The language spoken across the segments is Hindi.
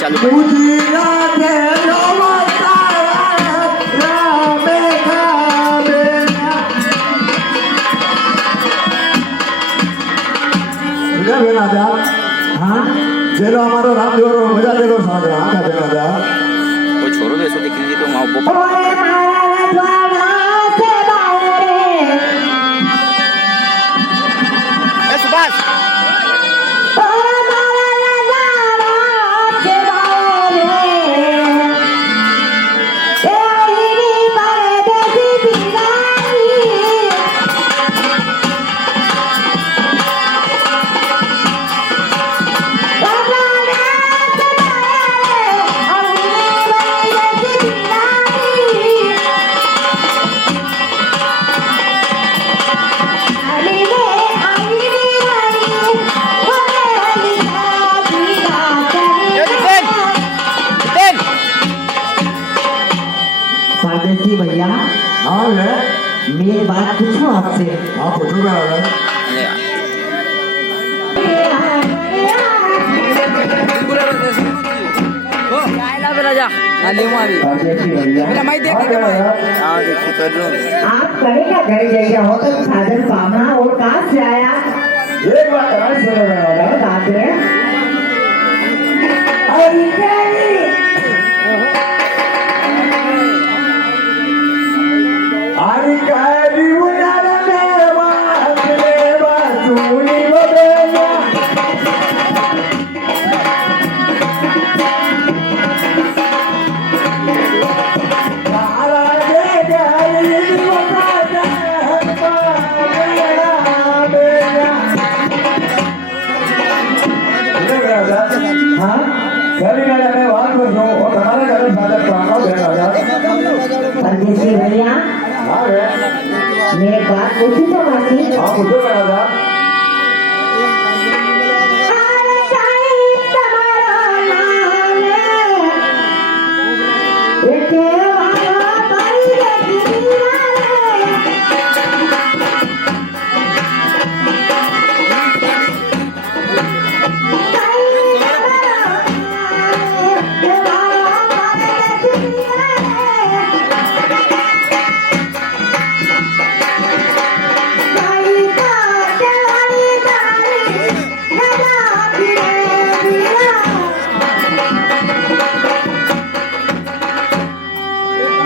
चालू જેલો અમારો રામદેવરો મજા લેલો સામે આખા દેવા દા કોઈ છોરો બેસો દેખી લીધી તો મારો ઓરે મારા દ્વારા સે બારે એ સુભાષ ઓરે મારા દ્વારા સે બારે એ આઈની પરદેશી પીરાઈ परदेसी भैया हाँ है मैं एक बात पूछूं आपसे हाँ पूछो क्या है परदेसी भैया आप करे क्या घर जाइए हो तो साधन पामना और कहाँ से आया एक बात है सुनो ना बात है अरे काली उन्हाळ देवा देवा चुनी बदला तारा दे गाली वता हाँ गली गली में बात कर दो और हमारे घर में सादर पाना देना परदेसी भैया हाँ है मैं एक बात पूछूं तो मासी हाँ पूछो क्या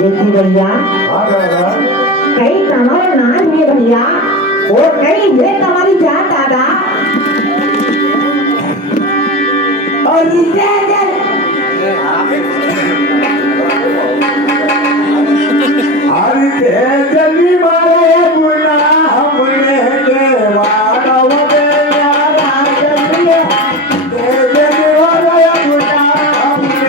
देखिए भैया हाँ कई हमारा नाम है भैया और कई है हमारी जात दादा और इसे हरि के जली मारे बुला हमने देवाना वदेला राजलिया दे जली वाला बुला हमने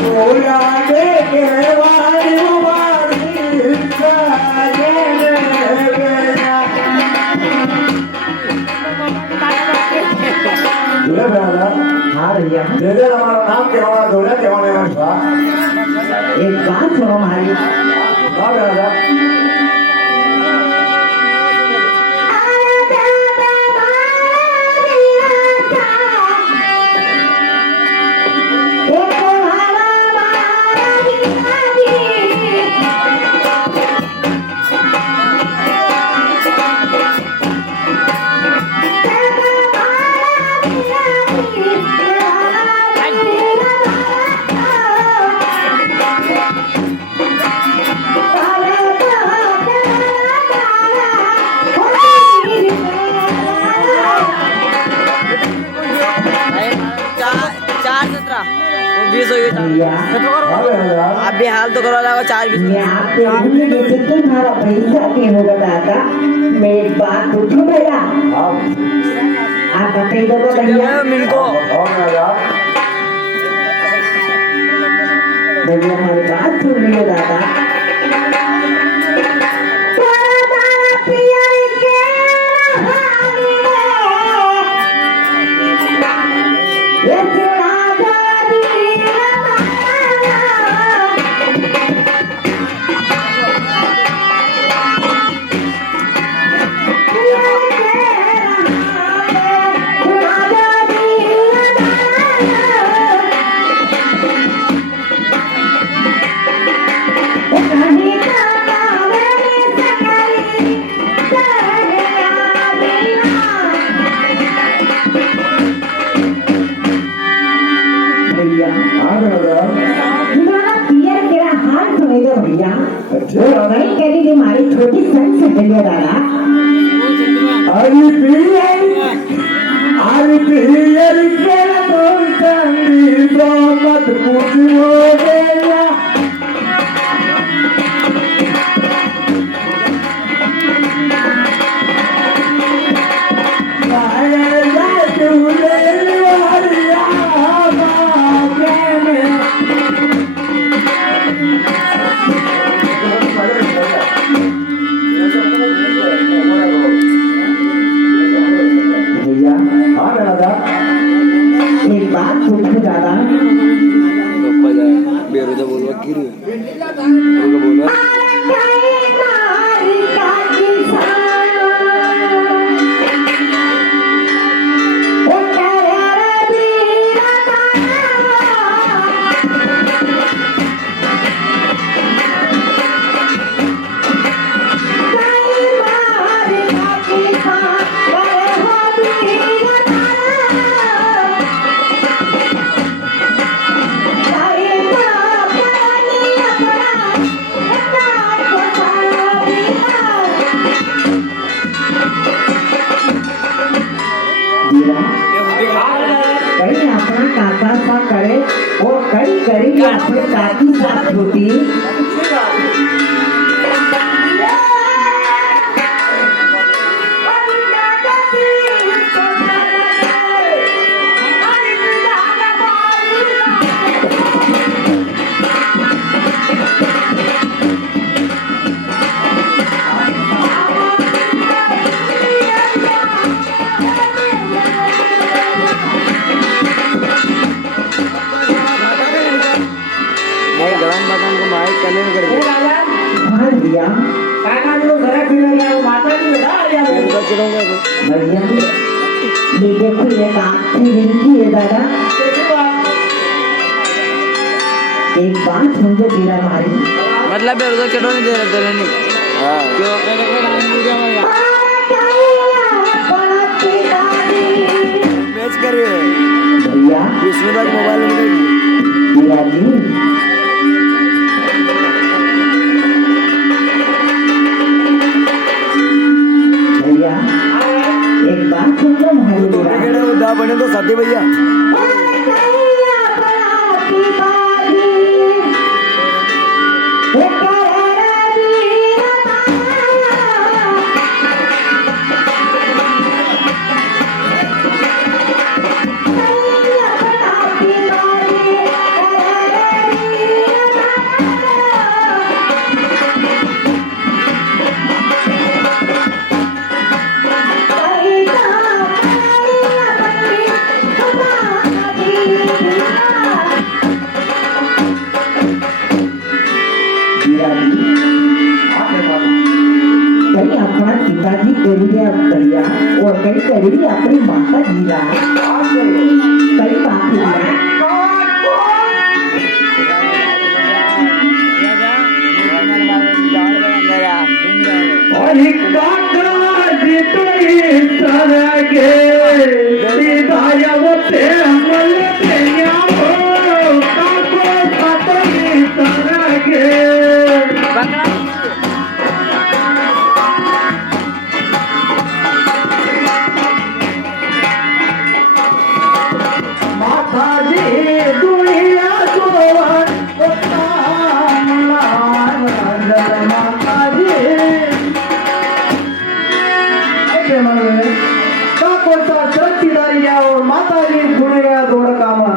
बोला दे के वाली वाली साजे गया ले बेटा हाँ भैया दे दे हमारा नाम क्या हमारा दौलत क्या होने वाला एक बात सुनो हमारी हाँ बेटा भैया आप भी हाल तो करो लगा 4 20 मैं आपसे पूछने देती कि हमारा पैसा क्यों होगा दादा मैं एक बात पूछूं भैया हाँ आप बता दो भैया मिनको भैया हमारी बात सुन लियो दादा वो कहीं करी थी मारी छोटी सन से चलिए दादा अरे पियर के तो संगी तो मत पूछो गया भैया हाँ दादा एक बात पूछो दादा बेरोजा बोलवा की रे बोलवा कहीं अपना काका सा करे और कहीं करेगी अपनी काकी सा छोटी गरम बटन को माइक कनेक्ट कर दे हाँ भैया काका जो घर फिर गया वो माता जी बता दिया बेरोजा चढ़ूंगा भैया ये देखो ये आखिरी विनती है दादा एक बात समझो बीरा मारी मतलब बेरोजा चढ़ो नहीं दे रहे तेरे नहीं हाँ क्यों मैच कर रहे हैं भैया विष्णु तक मोबाइल निकल बीरा जी भैया एक बात समझो हमारी बीरा दा बने तो साथी भैया कहीं अपना पिताजी करिए भैया और कहीं करिए अपनी माता जी का कहीं बात और काका जी तो इस तरह के सीधाया वो पे अमल तेरिया हो काको तो इस तरह के माता जी दुनिया जोवन माता जी ऐसे मनोरे का कोणता चरखीदारी या और माता जी जुड़े गया दौड़ कामा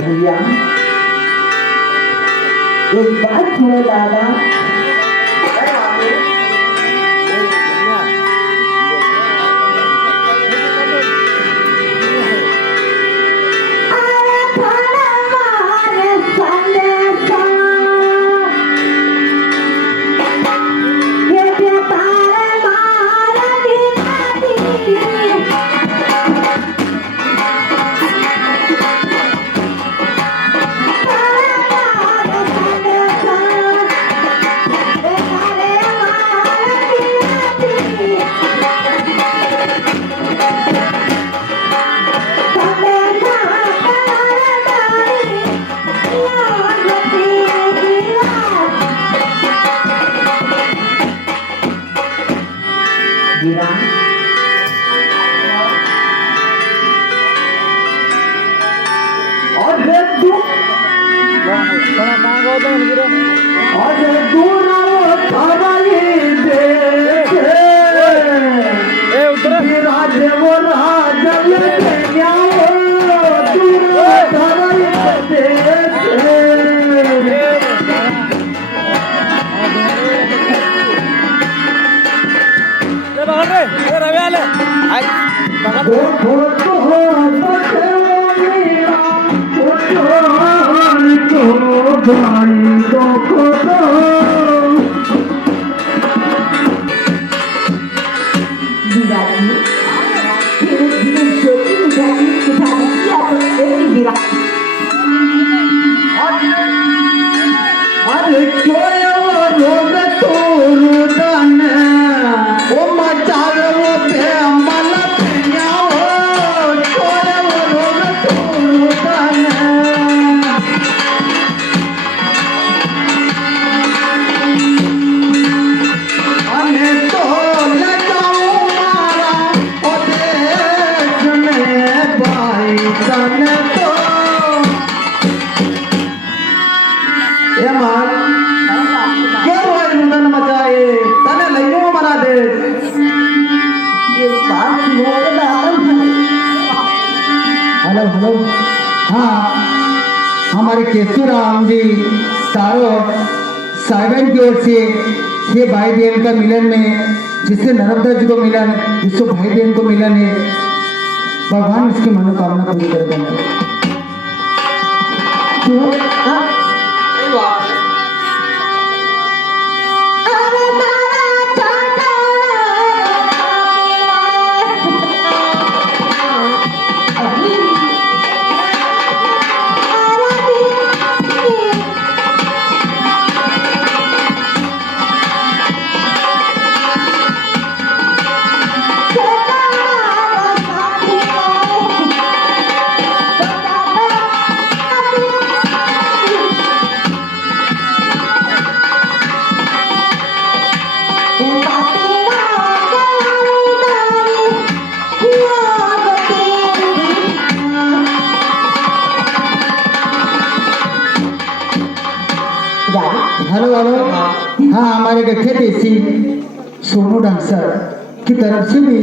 भैया एक बात सुनो दादा जीरा अरे तू તમે કાં કહો તો મને કીધું अरे दूर थाराई दे એ ઉતર राज वो राजल न्याओ दूर थाराई दे લે બહાર રે એ રવે આલે આય બહાર Dibagi, dengan joki dari kebahagia ini bila अरे कोयो रोग तोरू दान ओ मचारो पे अमल न्याओ कोयो रोग तोरू दान अने तो लगाओ मारा ओ देश में भाई तन तो ए मार केवल मुंडन मचाए तने लइयो मरा दे ये बात मोर दामन हेलो हेलो हाँ हमारे केशुराम जी तारो साइबन की ओर से ये भाई बहन का मिलन में जिससे नर्मदा जी को मिलन जिसको भाई बहन को मिलन है भगवान उसकी मनोकामना पूरी कर देंगे अरे मारा चाटा हेलो हेलो हाँ हमारे गठे देसी सोनू डांसर की तरफ से भी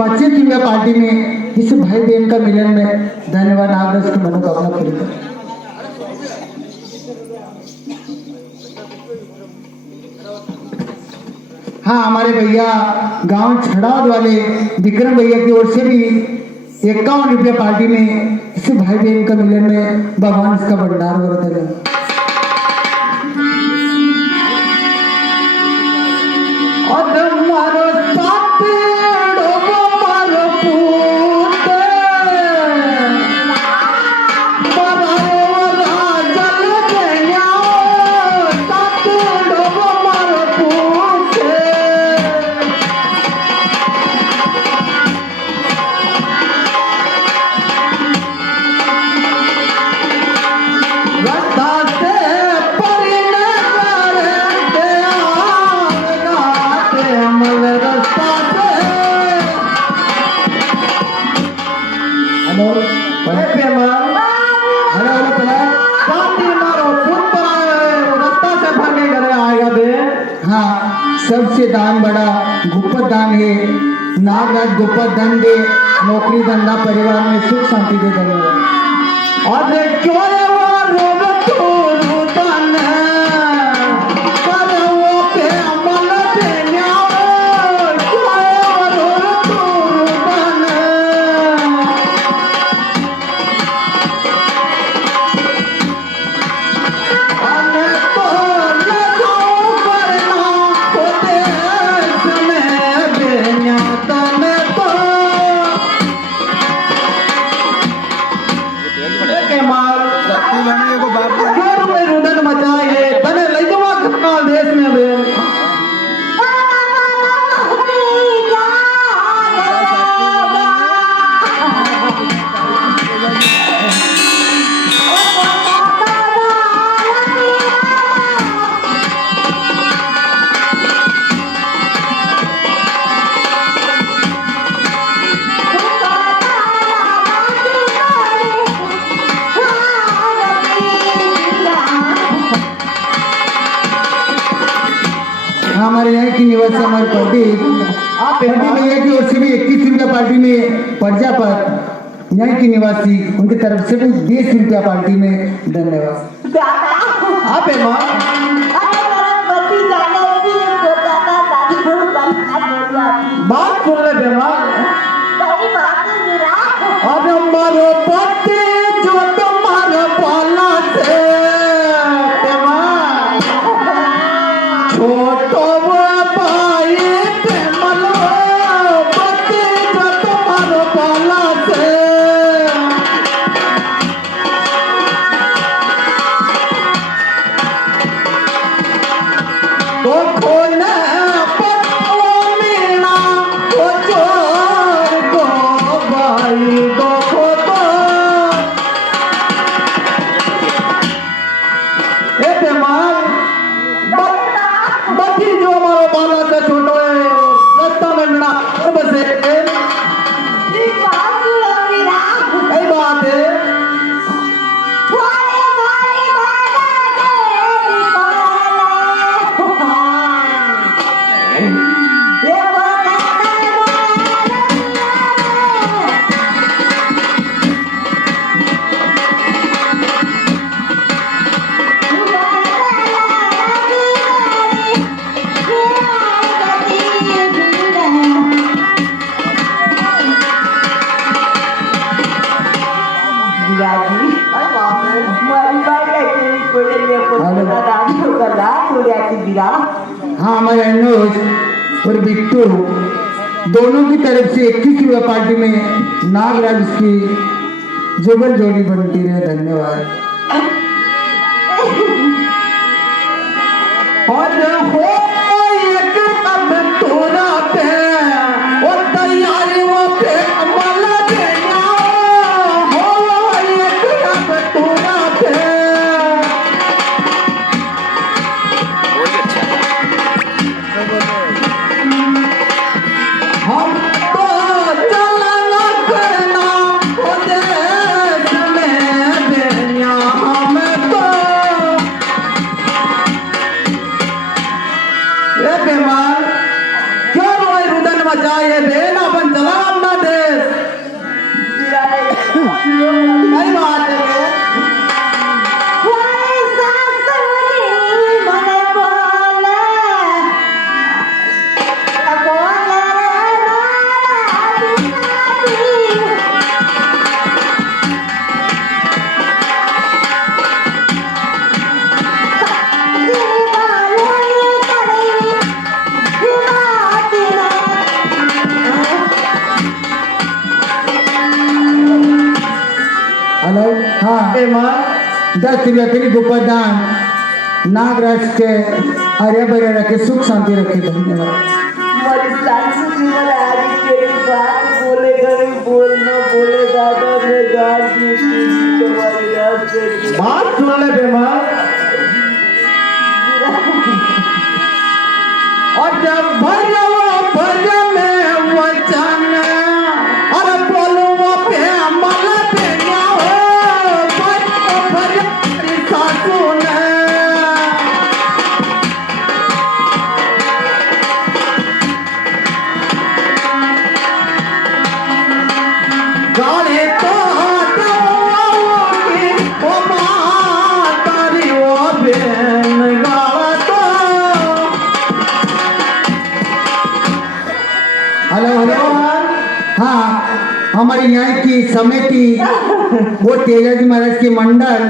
25 दिव्या पार्टी में इस भाई बहन का मिलन में धन्यवाद आप उसकी मनोकामना पूरी कर हाँ हमारे भैया गांव छड़ाद वाले विक्रम भैया की ओर से भी 51 रुपया पार्टी में इस भाई बहन का मिलन में भगवान इसका भंडार वर्त है मारो साथ डोबो मारो पूत मारो राजल न्याओ साथ डोबो मारो पूत रास्ता से परिने करते अमल रास्ता से हेलो बड़े पेमान हेलो हेलो पहले शांति मारो फूट पर आए रास्ता से भर के घर आएगा बे हाँ सबसे दान बड़ा गुप्त दान है नागराज गुप्त धन दे नौकरी धंधा परिवार में सुख शांति दे देगा और क्यों रोग तो रुदन पर वो पे अमल पे न्याओ क्यों रोग तो रुदन अने तो लगाओ करना होते समय बेन्या तने तो के माल हमारे यहाँ की निवासी हमारी पार्टी में एक ओर से भी 21 रुपया पार्टी में पर्चा पर यहाँ की निवासी उनकी तरफ से भी 20 रुपया पार्टी में धन्यवाद। दादा आप है माँ अरे मेरा पति जाना भी होता था दादी को बंद बात सुन ले बे माँ। कहीं बात नहीं रहा अब हमारो पति जो तुम्हारे पाला से बे माँ छोटो वो भाई प्रेमल पति जो तुम्हारे पाला से तो खोले पत्तों मीना वो चोर को भाई दो खोतो ए बेमार बच्ची जो हमारा बाला से छोटो है रास्ता में मिला बस बात लो मेरा कई बात है वारे वारे हाँ हमारे अनुज और बिट्टू दोनों की तरफ से 21 रुपया पार्टी में नागराज की जुगल जोड़ी बनती रहे। धन्यवाद। और हो एक कब तोरा पे और तैयारी वो पे अमल देना हो एक कब तोरा पे हम तो चलना करना हो देश में बेनिया हम तो ए बेमार क्यों रोए रुदन मचाए बेना बन चला अपना देश कई बात है हेलो हाँ बेमार 10 रुपया के लिए गोपादान नागराज के हरे भरे रखे सुख शांति रखे। धन्यवाद। हमारी सासू जी महाराज के बात बोले गरीब बोलना बोले दादा मैं गाल दी तुम्हारी याद से बात सुन ले बेमार और जब भर में वचन और बोलो वो पे अमल देना हो भर सासू ने गाने तो की ओ मातारी ओ बेन गावा तो हेलो हेलो हाँ हमारे यहाँ की समिति वो तेजाजी महाराज के मंडल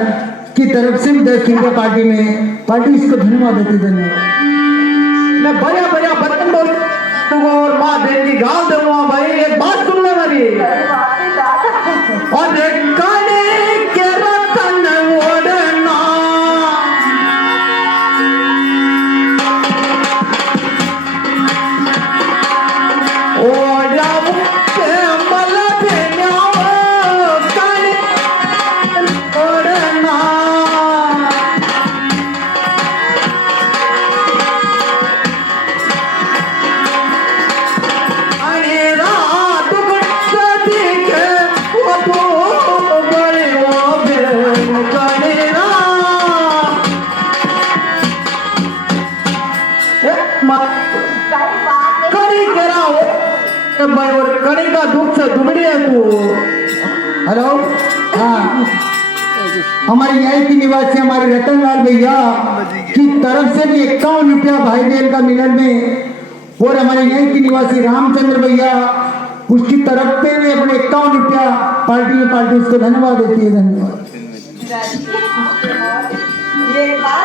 की तरफ से भी 10 रुपया पार्टी में पार्टी इसको धन्यवाद देती। धन्यवाद। मैं बढ़िया बर्तन बोल और माँ देगी गाल दूंगा भाई एक बात सुन ले मेरी और काने के रतन ओढ़ना ओढ़ा के अमल देना काने ओढ़ना भाई और कड़ी का दुख से दुबड़ी है तू। हेलो, हाँ, हमारे न्याय की निवासी हमारे रतनलाल भैया की तरफ से भी 51 रुपया भाई बहन का मिलन में, और हमारे न्याय की निवासी रामचंद्र भैया उसकी तरफ पे भी अपने 51 रुपया पार्टी उसको धन्यवाद देती है। धन्यवाद। ये बात